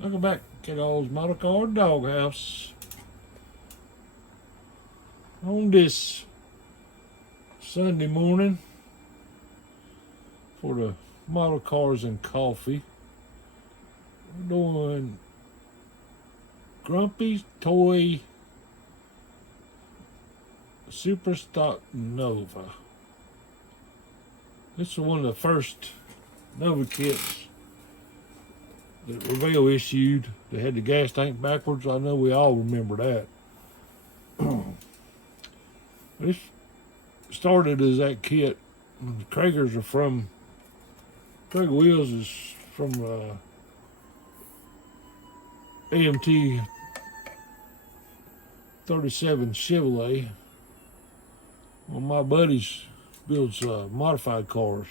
Welcome back, kiddos. Model Car Doghouse. On this Sunday morning for the Model Cars and Coffee, we're doing Grumpy's Toy Super Stock Nova. This is one of the first Nova kits that Revell issued. They had the gas tank backwards. I know we all remember that. This started as that kit. The Kragers are from, Krager Wheels is from AMT 37 Chevrolet. One of my buddies builds modified cars,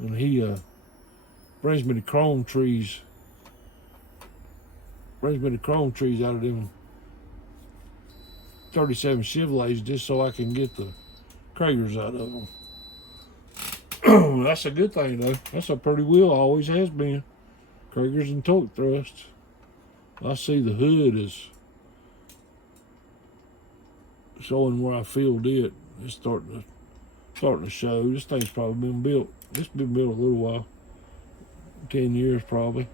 and he brings me the chrome trees. Brings me the chrome trees out of them 37 Chevrolets just so I can get the Kragers out of them. That's a good thing though. That's a pretty wheel, always has been. Kragers and torque thrusts. I see the hood is showing where I filled it. It's starting to show. This thing's probably been built. It's been built a little while. 10 years probably.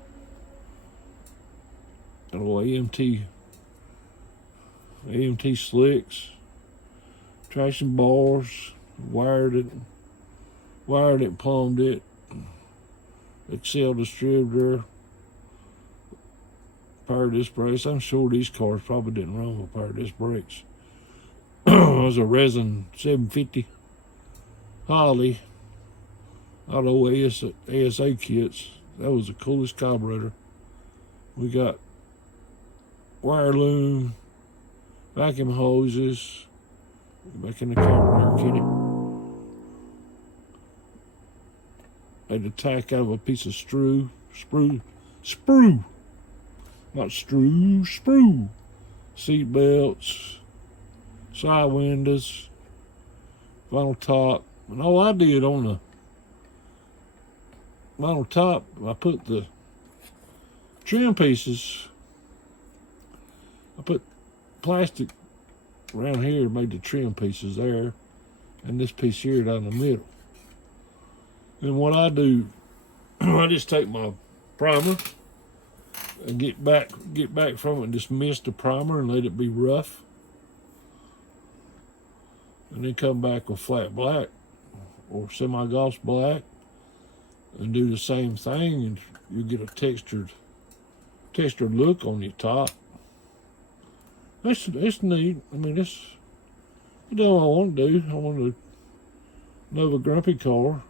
A little AMT slicks, traction bars, wired it, plumbed it, Excel distributor, power disc brakes. I'm sure these cars probably didn't run with power disc brakes. It was a resin 750 Holly out of ASA kits. That was the coolest carburetor. We got wire loom, vacuum hoses, back in the carburetor, Kenny. Made a tack out of a piece of sprue, not sprue. Seat belts, side windows, vinyl top. And all I did on the vinyl top, I put the trim pieces. I put plastic around here, made the trim pieces there, and this piece here down the middle. And what I do, I just take my primer and get back from it and just mist the primer and let it be rough. And then come back with flat black or semi-gloss black and do the same thing, and you get a textured look on your top. It's neat. I mean, you know what I want to do. I want a Nova Grumpy car.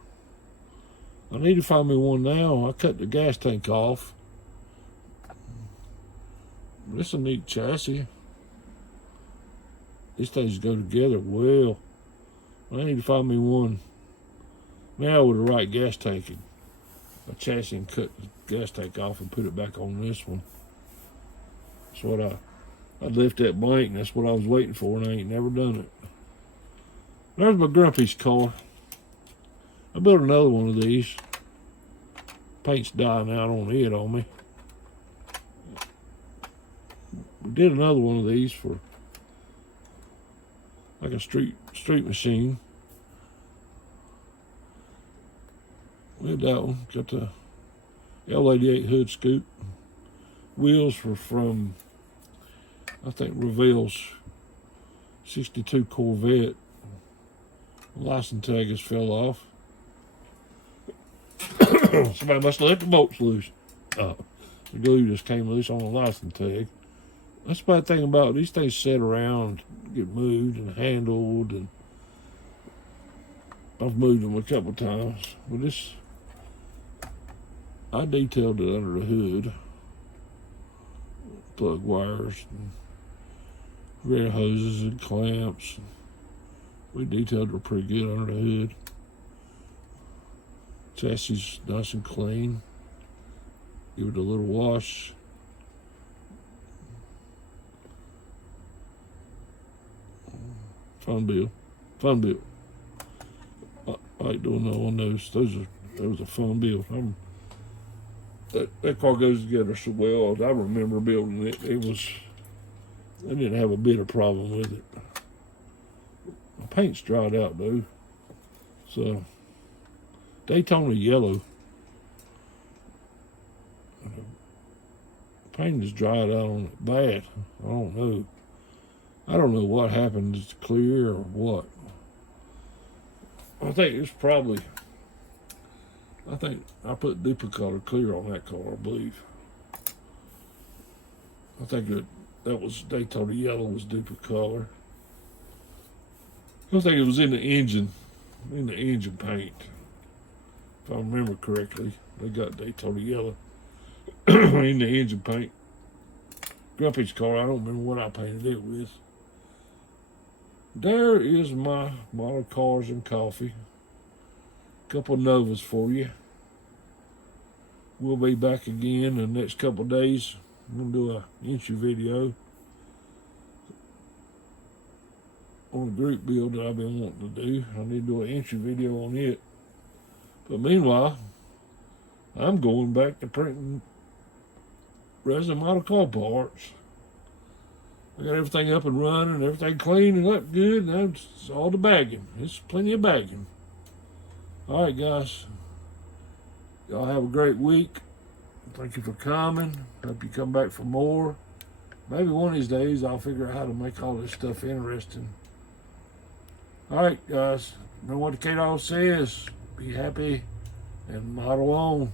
I need to find me one now. I cut the gas tank off. But it's a neat chassis. These things go together well. I need to find me one now with the right gas tank. A chassis and cut the gas tank off and put it back on this one. That's what I left that blank, and that's what I was waiting for, and I ain't never done it. There's my Grumpy's car. I built another one of these. Paint's dying out on it on me. We did another one of these for like a street machine. We had that one. Got the L88 hood scoop. Wheels were from, I think, Revell's 62 Corvette. The license tag has fell off. Somebody must have let the bolts loose. The glue just came loose on the license tag. That's the bad thing about it. These things sit around, get moved and handled, and I've moved them a couple times. But this, I detailed it under the hood. Plug wires and red hoses and clamps. We detailed her pretty good under the hood. Chassis nice and clean. Give it a little wash. Fun build. I like doing that on those. That was a fun build. That car goes together so well. I remember building it. I didn't have a bit of problem with it. My paint's dried out though. So Daytona yellow. Paint is dried out on it bad. I don't know. I don't know what happened. It's clear or what. I think I put Duplicolor clear on that car, I believe. I think that was Daytona yellow was Duplicolor. I think it was in the engine paint. If I remember correctly, they got Daytona yellow in the engine paint. Grumpy's car, I don't remember what I painted it with. There is my model cars and coffee. Couple Novas for you. We'll be back again in the next couple of days. I'm going to do an entry video on a group build that I've been wanting to do. I need to do an entry video on it. But meanwhile, I'm going back to printing resin model car parts. I got everything up and running, everything clean and up good. Now it's all the bagging. It's plenty of bagging. All right, guys. Y'all have a great week. Thank you for coming. Hope you come back for more. Maybe one of these days I'll figure out how to make all this stuff interesting. All right, guys. Remember what the K-Dog says. Be happy and model on.